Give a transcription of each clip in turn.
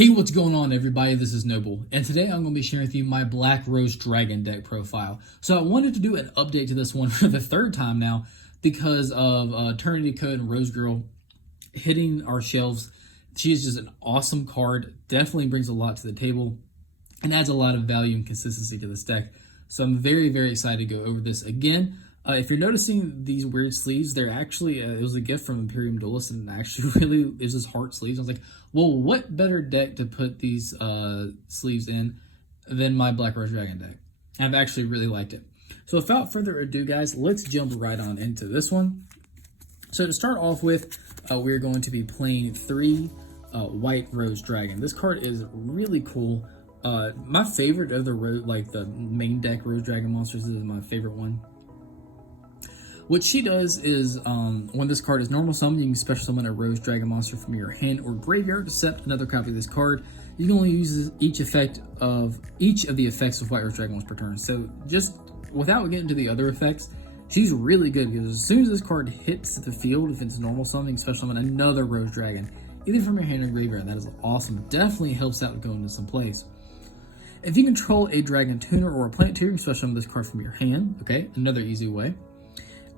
Hey, what's going on, everybody? This is Noble, and today I'm going to be sharing with you my Black Rose Dragon deck profile. So I wanted to do an update to this one for the third time now because of Eternity Code and Rose Girl hitting our shelves. She is just an awesome card, definitely brings a lot to the table, and adds a lot of value and consistency to this deck. So I'm very, very excited to go over this again. If you're noticing these weird sleeves, they're actually, it was a gift from Imperium Duelist, and actually really is this heart sleeves. I was like, well, what better deck to put these sleeves in than my Black Rose Dragon deck? I've actually really liked it. So without further ado, guys, let's jump right on into this one. So to start off with, we're going to be playing 3 White Rose Dragon. This card is really cool. My favorite of the main deck Rose Dragon monsters is my favorite one. What she does is, when this card is normal summon, you can special summon a Rose Dragon monster from your hand or graveyard to set another copy of this card. You can only use each of the effects of White Rose Dragon once per turn. So just without getting to the other effects, she's really good because as soon as this card hits the field, if it's normal summoning, special summon another Rose Dragon, either from your hand or graveyard. That is awesome. Definitely helps out with going into some plays. If you control a Dragon Tuner or a Plant Tuner, you can special summon this card from your hand. Okay, another easy way.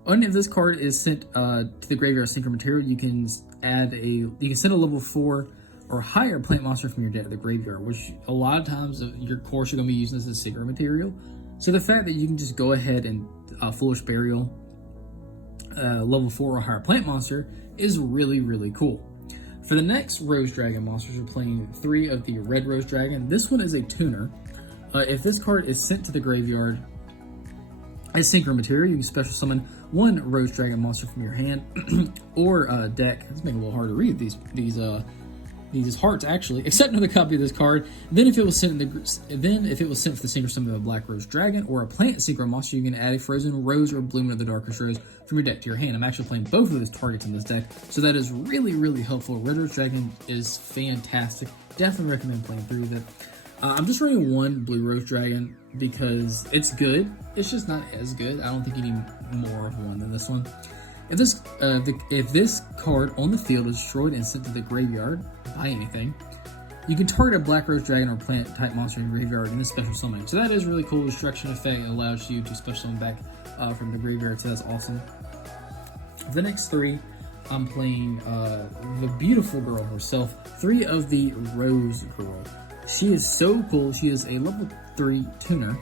And if this card is sent to the graveyard synchro material, you can send a level 4 or higher plant monster from your deck to the graveyard, which a lot of times your course you're going to be using this as synchro material. So the fact that you can just go ahead and Foolish Burial level 4 or higher plant monster is really, really cool. For the next Rose Dragon monsters, we're playing 3 of the Red Rose Dragon. This one is a tuner. If this card is sent to the graveyard as synchro material, you can special summon 1 Rose Dragon monster from your hand or deck. It's making it a little hard to read these hearts actually. Accept another copy of this card. Then, if it was sent for the synchro summon of a Black Rose Dragon or a plant synchro monster, you can add a Frozen Rose or Bloom of the Darkest Rose from your deck to your hand. I'm actually playing both of those targets in this deck, so that is really, really helpful. Red Rose Dragon is fantastic. Definitely recommend playing through that. I'm just running 1 Blue Rose Dragon because it's good. It's just not as good. I don't think you need more of one than this one. If this card on the field is destroyed and sent to the graveyard by anything, you can target a Black Rose Dragon or plant type monster in your graveyard in a special summoning. So that is really cool. Destruction effect allows you to special summon back from the graveyard, so that's awesome. For the next 3, I'm playing the beautiful girl herself, 3 of the Rose Girl. She is so cool. She is a level 3 tuner.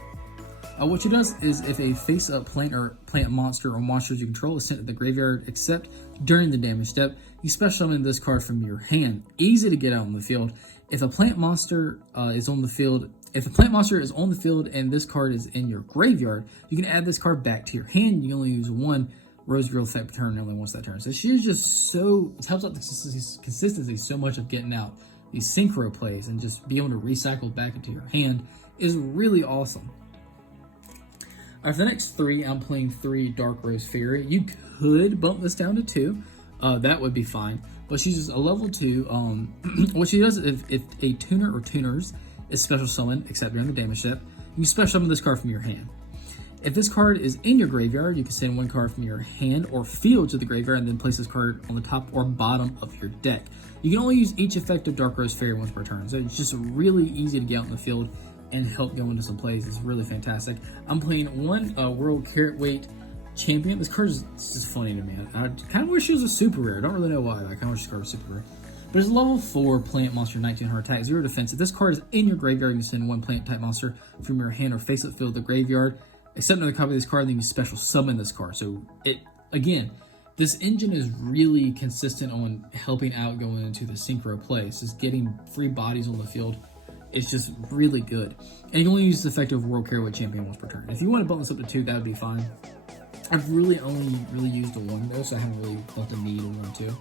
What she does is if a face-up plant or plant monster or monsters you control is sent to the graveyard, except during the damage step, you special summon this card from your hand. Easy to get out on the field. If a plant monster is on the field, and this card is in your graveyard, you can add this card back to your hand. You can only use 1 Rose Girl effect per turn only once that turn. So she's just it helps out the consistency so much of getting out these synchro plays and just be able to recycle back into your hand is really awesome. Alright, for the next 3, I'm playing 3 Dark Rose Fairy. You could bump this down to 2. That would be fine. But she's just a level 2. What she does is if a tuner or tuners is special summoned, except during the damage step, you can special summon this card from your hand. If this card is in your graveyard, you can send 1 card from your hand or field to the graveyard and then place this card on the top or bottom of your deck. You can only use each effect of Dark Rose Fairy once per turn, so it's just really easy to get out in the field and help go into some plays. It's really fantastic. I'm playing 1 World Carrot Weight Champion. This card is just funny to me. I kind of wish she was a super rare. I don't really know why, but I kind of wish this card was super rare. But it's a level 4 plant monster, 1900 attack, 0 defense. If this card is in your graveyard, you can send 1 plant type monster from your hand or face-up field to the graveyard. Accept another copy of this card, then you special summon this card. So this engine is really consistent on helping out going into the synchro plays. Just getting free bodies on the field. It's just really good. And you can only use the effect of World Carrot Weight Champion once per turn. If you want to bump this up to 2, that would be fine. I've really only used a 1 though, so I haven't really felt the need of 1 too.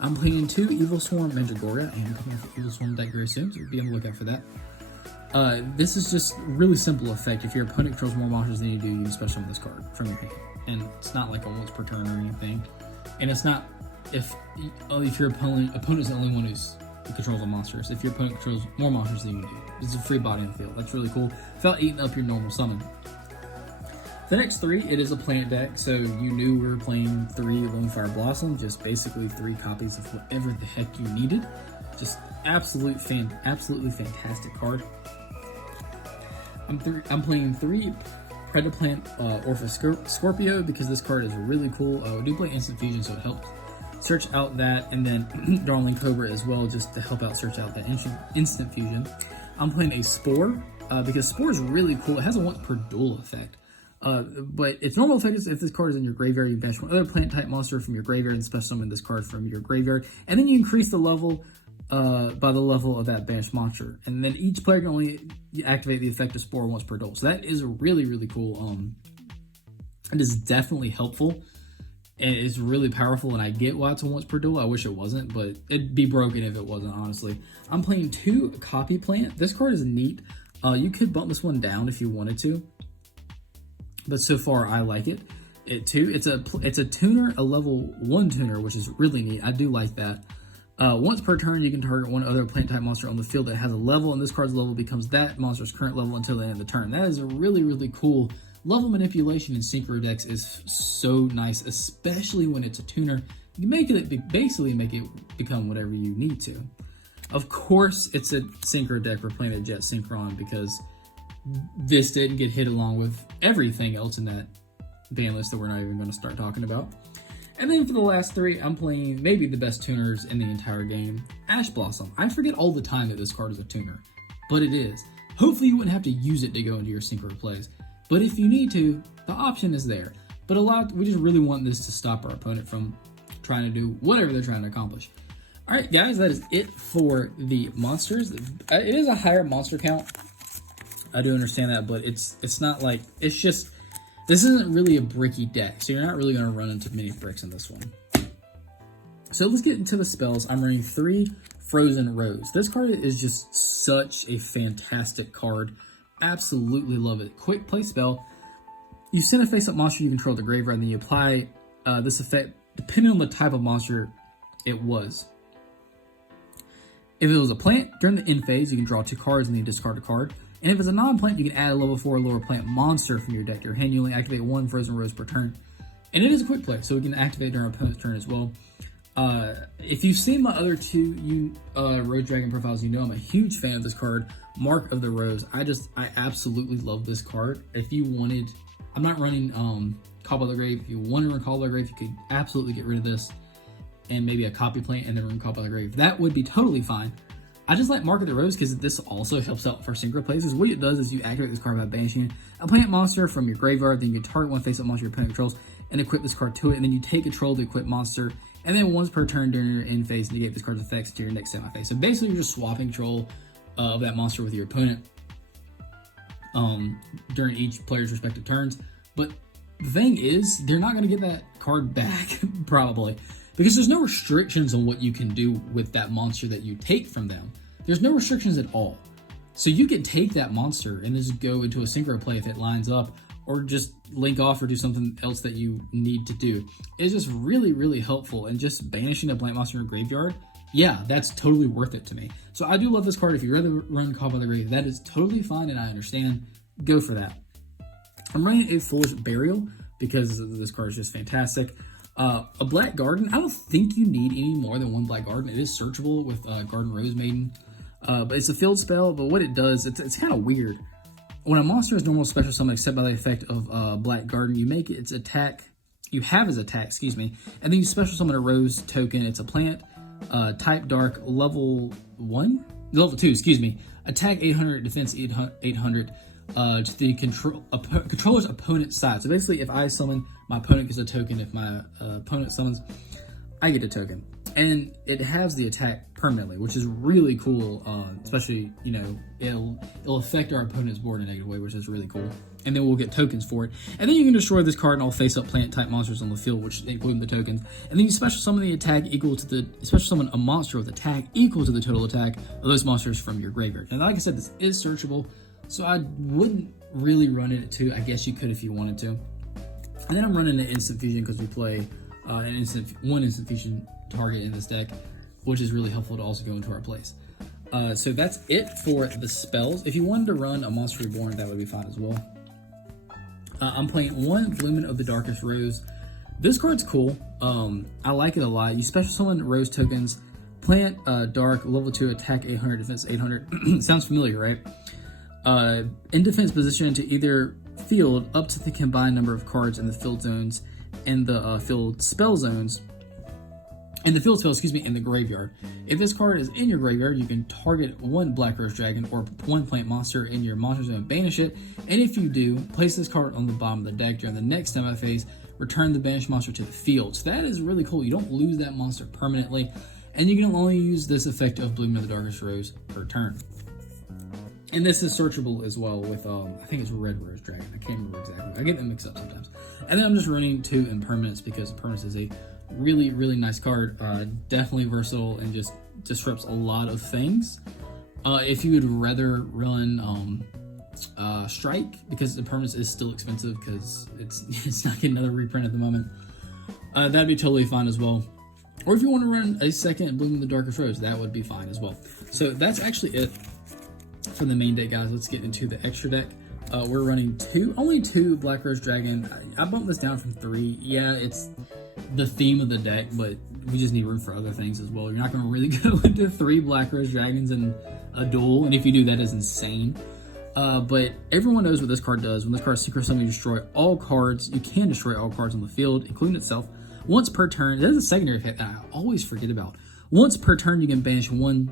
I'm playing 2 Evil Swarm Mandragora. I am coming off Evil Swarm deck very soon, so be on the lookout for that. This is just really simple effect. If your opponent controls more monsters than you do, you can special summon this card from your hand. And it's not like a once per turn or anything. And it's not if your opponent's the only one who controls the monsters. If your opponent controls more monsters than you do, it's a free body in the field. That's really cool without eating up your normal summon. The next 3, it is a plant deck, so you knew we were playing 3 Lonefire Blossom, just basically 3 copies of whatever the heck you needed. Just absolutely fantastic card. I'm playing 3 Predaplant Orpheus Scorpio because this card is really cool. I do play Instant Fusion, so it helps search out that, and then Darling Cobra as well, just to help out search out that Instant Fusion. I'm playing a Spore because Spore is really cool. It has a once per duel effect. But its normal effect is if this card is in your graveyard, you banish one other plant-type monster from your graveyard and special summon this card from your graveyard. And then you increase the level by the level of that banished monster. And then each player can only activate the effect of Spore once per duel. So that is really, really cool. It is definitely helpful. And it's really powerful, and I get why it's a once per duel. I wish it wasn't, but it'd be broken if it wasn't, honestly. I'm playing 2 Copy Plant. This card is neat. You could bump this one down if you wanted to, but so far I like it. It's a tuner, a level 1 tuner, which is really neat. I do like that. Once per turn, you can target one other plant type monster on the field that has a level, and this card's level becomes that monster's current level until the end of the turn. That is a really, really cool. Level manipulation in synchro decks is so nice, especially when it's a tuner. You basically make it become whatever you need to. Of course, it's a synchro deck. We're playing a Jet Synchron because this didn't get hit along with everything else in that ban list that we're not even going to start talking about. And then for the last 3, I'm playing maybe the best tuners in the entire game, Ash Blossom. I forget all the time that this card is a tuner, but it is. Hopefully you wouldn't have to use it to go into your synchro plays. But if you need to, the option is there. But we just really want this to stop our opponent from trying to do whatever they're trying to accomplish. All right, guys, that is it for the monsters. It is a higher monster count. I do understand that, but it's not like, it's just, this isn't really a bricky deck, so you're not really going to run into many bricks in this one. So let's get into the spells. I'm running 3 Frozen Rose. This card is just such a fantastic card. Absolutely love it. Quick play spell. You send a face-up monster you control to the graveyard, and then you apply this effect depending on the type of monster it was. If it was a plant, during the end phase, you can draw 2 cards and then discard a card. And if it's a non-plant, you can add a level 4 lower plant monster from your deck to your hand. You only activate 1 Frozen Rose per turn. And it is a quick play, so we can activate during our opponent's turn as well. If you've seen my other 2 Rose Dragon profiles, you know I'm a huge fan of this card, Mark of the Rose. I absolutely love this card. If you wanted, I'm not running Call by the Grave. If you want to run Call by the Grave, you could absolutely get rid of this and maybe a Copy Plant and then run Call by the Grave. That would be totally fine. I just like Mark of the Rose because this also helps out for synchro plays. What it does is you activate this card by banishing a plant monster from your graveyard, then you target one face-up monster your opponent controls and equip this card to it, and then you take control of the equipped monster, and then once per turn during your end phase, negate this card's effects to your next semi-phase. So basically, you're just swapping control of that monster with your opponent during each player's respective turns. But the thing is, they're not going to get that card back, probably, because there's no restrictions on what you can do with that monster that you take from them. There's no restrictions at all. So you can take that monster and just go into a synchro play if it lines up, or just link off or do something else that you need to do. It's just really, really helpful. And just banishing a plant monster in your graveyard, yeah, that's totally worth it to me. So I do love this card. If you rather run Call by the Grave, that is totally fine, and I understand. Go for that. I'm running a Foolish Burial because this card is just fantastic. A Black Garden, I don't think you need any more than 1 Black Garden. It is searchable with Garden Rose Maiden. But it's a field spell, but what it does, it's kind of weird. When a monster is normal special summon except by the effect of Black Garden, you make its attack, you have his attack, excuse me, and then you special summon a Rose token. It's a plant, type dark, level 2, excuse me, attack 800, defense 800, to the controller's opponent's side. So basically, if I summon, my opponent gets a token. If my opponent summons, I get a token. And it has the attack permanently, which is really cool, especially, you know, it'll affect our opponent's board in a negative way, which is really cool. And then we'll get tokens for it. And then you can destroy this card and all face-up plant-type monsters on the field, which include the tokens. And then you special summon the attack equal to the, special summon a monster with attack equal to the total attack of those monsters from your graveyard. And like I said, this is searchable, so I wouldn't really run it too. I guess you could if you wanted to. And then I'm running an Instant Fusion because we play one Instant Fusion target in this deck, which is really helpful to also go into our plays. So that's it for the spells. If you wanted to run a Monster Reborn, that would be fine as well. I'm playing one Blooming of the Darkest Rose. This card's cool. I like it a lot. You special summon Rose tokens, plant Dark, level 2, attack 800, defense 800. Sounds familiar, right? In defense position into either field up to the combined number of cards in the field zones and the field spell zones. And the field spell, in the graveyard. If this card is in your graveyard, you can target one Black Rose Dragon or one plant monster in your monster zone, banish it. And if you do, place this card on the bottom of the deck during the next time phase, return the banished monster to the field. So that is really cool. You don't lose that monster permanently. And you can only use this effect of Blooming of the Darkest Rose per turn. And this is searchable as well with, I think it's Red Rose Dragon. I can't remember exactly. I get them mixed up sometimes. And then I'm just running 2 Impermanence because Impermanence is a really, really nice card. Definitely versatile and just disrupts a lot of things. If you would rather run Strike, because Impermanence is still expensive because it's not getting another reprint at the moment, that'd be totally fine as well. Or if you want to run a second Bloom of the Darkest Rose, that would be fine as well. So that's actually it for the main deck, guys. Let's get into the extra deck. We're running only two Black Rose Dragon. I bumped this down from 3. Yeah, it's the theme of the deck, but we just need room for other things as well. You're not going to really go into 3 Black Rose Dragons in a duel, and if you do, that is insane. But everyone knows what this card does. When this card is Synchro Summon, you destroy all cards. You can destroy all cards on the field, including itself, once per turn. There's a secondary effect that I always forget about. Once per turn, you can banish one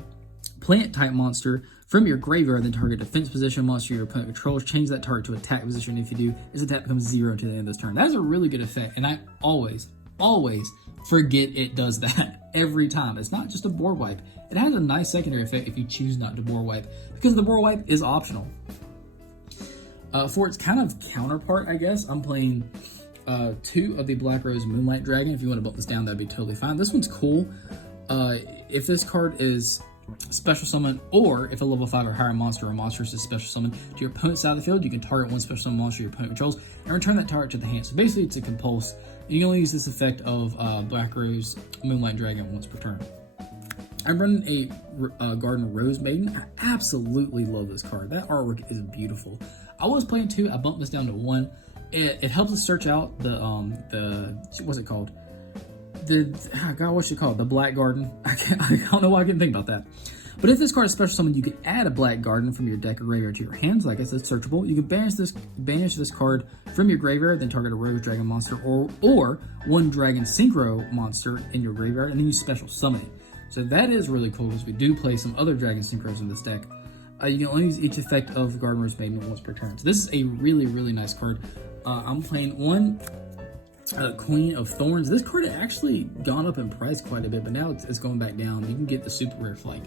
plant-type monster from your graveyard, then target defense position monster your opponent controls. Change that target to attack position. If you do, its attack becomes 0 to the end of this turn. That is a really good effect, and I always forget it does that every time. It's not just a board wipe. It has a nice secondary effect if you choose not to board wipe, because the board wipe is optional. For its kind of counterpart, I guess, I'm playing 2 of the Black Rose Moonlight Dragon. If you want to bump this down, that'd be totally fine. This one's cool. If this card is special summon, or if a level 5 or higher monster or monster is special summon to your opponent's side of the field, you can target one special summon monster your opponent controls and return that target to the hand. So basically, it's a compulse. You can only use this effect of Black Rose Moonlight Dragon once per turn. I'm running a Garden Rose Maiden. I absolutely love this card. That artwork is beautiful. I was playing 2. I bumped this down to 1. It helps us search out the what's it called? What's it called? The Black Garden. I don't know why I can't think about that. But if this card is special summoned, you can add a Black Garden from your deck or graveyard to your hands. Like I said, searchable. You can banish this card from your graveyard, then target a Rose Dragon monster or one Dragon Synchro monster in your graveyard, and then you special summon it. So that is really cool because we do play some other Dragon Synchros in this deck. You can only use each effect of Garden Rose Maiden once per turn. So this is a really, really nice card. I'm playing one Queen of Thorns. This card had actually gone up in price quite a bit, but now it's going back down. You can get the super rare for like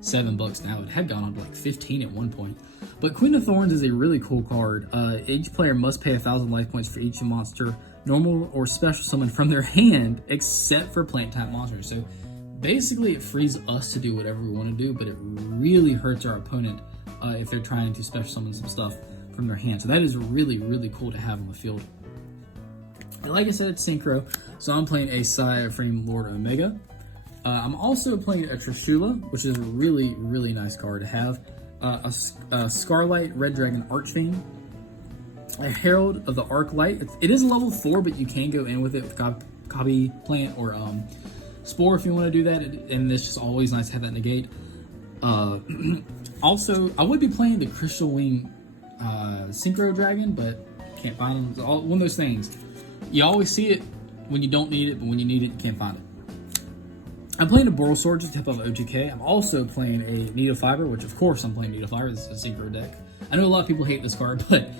$7 now. It had gone up to like 15 at one point. But Queen of Thorns is a really cool card. Each player must pay 1,000 life points for each monster, normal or special summon from their hand, except for plant type monsters. So basically, it frees us to do whatever we want to do, but it really hurts our opponent if they're trying to special summon some stuff from their hand. So that is really, really cool to have on the field. And like I said, it's Synchro, so I'm playing a Saya Frame Lord Omega. I'm also playing a Trishula, which is a really, really nice card to have. A Scarlight Red Dragon Archfiend. A Herald of the Arclight. It is a level 4, but you can go in with it with Copy Plant or Spore if you want to do that, and it's just always nice to have that negate. Also, I would be playing the Crystal Wing Synchro Dragon, but can't find them. It's one of those things. You always see it when you don't need it, but when you need it, you can't find it. I'm playing a Boral Sword, just type of OTK. I'm also playing a Needle Fiber, which of course I'm playing Needle Fiber. This is a Synchro deck. I know a lot of people hate this card, but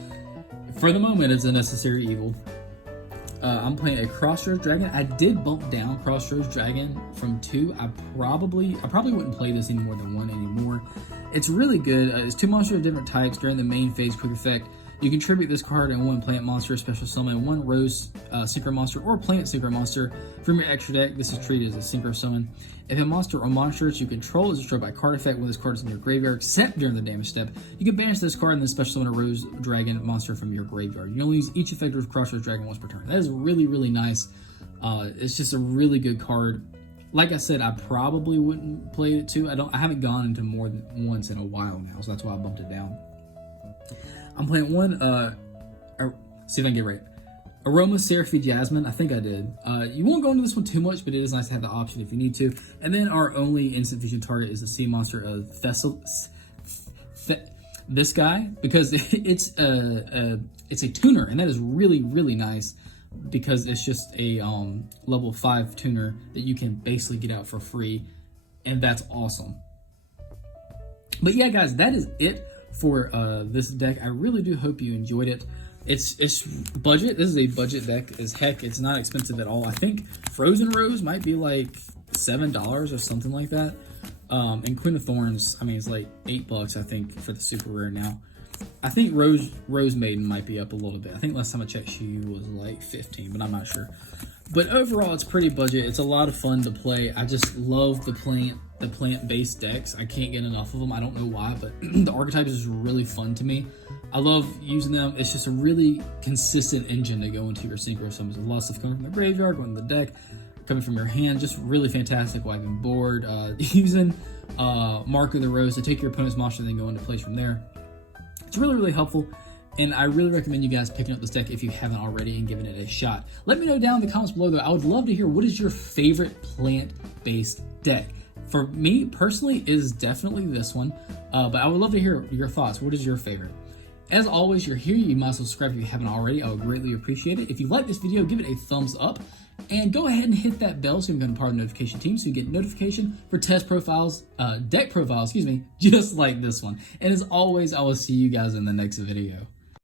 for the moment, it's a necessary evil. I'm playing a Crossroads Dragon. I did bump down Crossroads Dragon from 2. I probably wouldn't play this any more than 1 anymore. It's really good. It's 2 monsters of different types during the main phase quick effect. You can tribute this card and 1 plant monster, special summon, 1 Rose Synchro monster or plant Synchro monster from your extra deck. This is treated as a Synchro summon. If a monster or monsters you control is destroyed by card effect when this card is in your graveyard, except during the damage step, you can banish this card and then special summon a Rose Dragon monster from your graveyard. You can only use each effect of Crossroads Dragon once per turn. That is really, really nice. It's just a really good card. Like I said, I probably wouldn't play it too. I haven't gone into more than once in a while now, so that's why I bumped it down. I'm playing one see if I can get it right. Aroma Seraphie Jasmine, I think I did. You won't go into this one too much, but it is nice to have the option if you need to. And then our only instant fusion target is the sea monster of this guy, because it's a tuner, and that is really, really nice because it's just a level 5 tuner that you can basically get out for free, and that's awesome. But yeah, guys, that is it for this deck. I really do hope you enjoyed it. It's budget. This is a budget deck as heck. It's not expensive at all. I think Frozen Rose might be like $7 or something like that. And Queen of Thorns, I mean, it's like $8, I think, for the super rare now. I think Rose Maiden might be up a little bit. I think last time I checked, she was like 15, but I'm not sure. But overall, it's pretty budget. It's a lot of fun to play. I just love the plant-based decks. I can't get enough of them. I don't know why, but the archetypes is really fun to me. I love using them. It's just a really consistent engine to go into your synchro summons. A lot of stuff coming from the graveyard, going to the deck, coming from your hand. Just really fantastic wiping board. Using Mark of the Rose to take your opponent's monster and then go into place from there. It's really, really helpful. And I really recommend you guys picking up this deck if you haven't already and giving it a shot. Let me know down in the comments below, though. I would love to hear what is your favorite plant-based deck. For me, personally, it is definitely this one. But I would love to hear your thoughts. What is your favorite? As always, you're here. You might as well subscribe if you haven't already. I would greatly appreciate it. If you like this video, give it a thumbs up. And go ahead and hit that bell so you can become part of the notification team so you get notification for deck profiles, just like this one. And as always, I will see you guys in the next video.